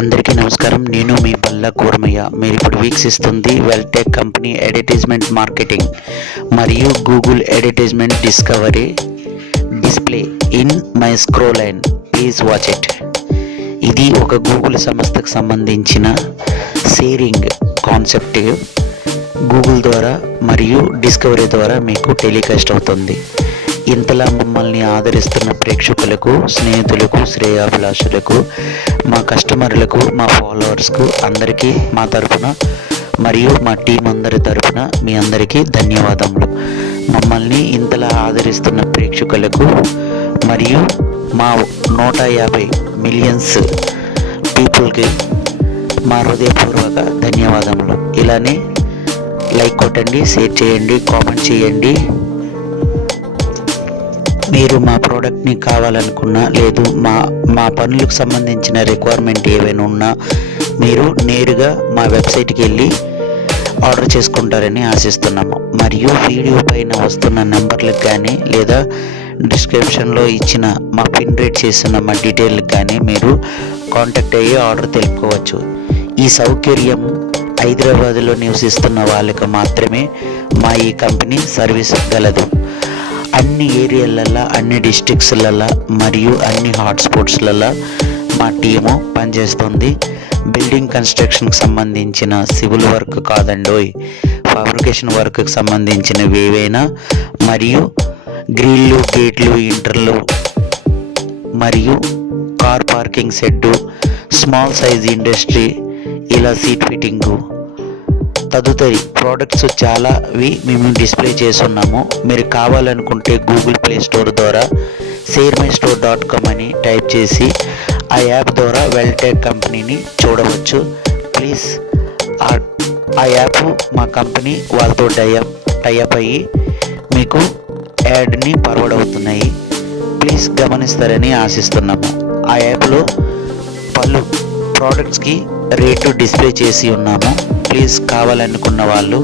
అందరికీ నమస్కారం. నేను మీ పల్ల కూరమయ్య. మీరు ఇప్పుడు వీక్షిస్తుంది వెల్టెక్ కంపెనీ అడ్వర్టైజ్మెంట్ మార్కెటింగ్ మరియు Google advertisement discovery display in my scroll line. Please watch it. ఇది ఒక గూగుల్ సంస్థకు సంబంధించిన షేరింగ్ కాన్సెప్ట్ గూగుల్ ద్వారా మరియు డిస్కవరీ ద్వారా మీకు టెలికాస్ట్ అవుతుంది. ఇంతలా మమ్మల్ని ఆదరిస్తున్న ప్రేక్షకులకు, స్నేహితులకు, శ్రేయాభిలాషులకు, మా కస్టమర్లకు, మా ఫాలోవర్స్కు అందరికీ మా తరఫున మరియు మా టీం అందరి తరఫున మీ అందరికీ ధన్యవాదములు. మమ్మల్ని ఇంతలా ఆదరిస్తున్న ప్రేక్షకులకు మరియు మా 150 మిలియన్స్ పీపుల్కి మా హృదయపూర్వక ధన్యవాదములు. ఇలానే లైక్ కొట్టండి, షేర్ చేయండి, కామెంట్ చేయండి. మీరు మా ప్రోడక్ట్ని కావాలనుకున్నా, లేదు మా పనులకు సంబంధించిన రిక్వైర్మెంట్ ఏవైనా ఉన్నా మీరు నేరుగా మా వెబ్సైట్కి వెళ్ళి ఆర్డర్ చేసుకుంటారని ఆశిస్తున్నాము. మరియు వీడియో పైన వస్తున్న నెంబర్లకు కానీ లేదా డిస్క్రిప్షన్లో ఇచ్చిన మా పిన్ రేట్ చేస్తున్న మా డీటెయిల్కి కానీ మీరు కాంటాక్ట్ అయ్యి ఆర్డర్ తెలుపుకోవచ్చు. ఈ సౌకర్యం హైదరాబాద్లో నివసిస్తున్న వాళ్ళకి మాత్రమే మా ఈ కంపెనీ సర్వీస్ గలదు. అన్ని ఏరియాలల్లో, అన్ని డిస్ట్రిక్ట్స్లలో మరియు అన్ని హాట్స్పాట్స్లలో మా టీము పనిచేస్తుంది. బిల్డింగ్ కన్స్ట్రక్షన్కి సంబంధించిన సివిల్ వర్క్ కాదండోయ్, ఫ్యాబ్రికేషన్ వర్క్కి సంబంధించినవి ఏవైనా, మరియు గ్రిల్లు, గేట్లు, ఇంటర్లు మరియు car parking shed, small size industry, ఇలా సీట్ ఫిట్టింగు తదుపరి ప్రోడక్ట్స్ చాలావి మేము డిస్ప్లే చేస్తున్నాము. మీరు కావాలనుకుంటే గూగుల్ ప్లే స్టోర్ ద్వారా sharemystore.com అని టైప్ చేసి ఆ యాప్ ద్వారా వెల్టెక్ కంపెనీని చూడవచ్చు. ప్లీజ్ ఆ యాప్ మా కంపెనీ వాళ్ళతో టైఅప్ అయ్యి మీకు యాడ్ని ఫార్వర్డ్ అవుతున్నాయి. ప్లీజ్ గమనిస్తారని ఆశిస్తున్నాము. ఆ యాప్లో పలు ప్రోడక్ట్స్కి రేటు డిస్ప్లే చేసి ఉన్నాము. ప్లీజ్ కావాలనుకున్న వాళ్ళు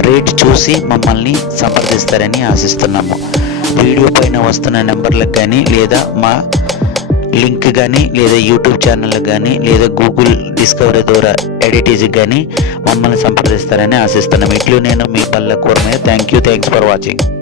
రేట్ చూసి మమ్మల్ని సంప్రదిస్తారని ఆశిస్తున్నాము. వీడియో పైన వస్తున్న నెంబర్లకు కానీ, లేదా మా లింక్ కానీ, లేదా యూట్యూబ్ ఛానల్కి కానీ, లేదా గూగుల్ డిస్కవరీ ద్వారా అడ్వర్టైజింగ్ కానీ మమ్మల్ని సంప్రదిస్తారని ఆశిస్తున్నాము. ఇట్లు నేను మీ Palla Kuramayya. Thanks for watching.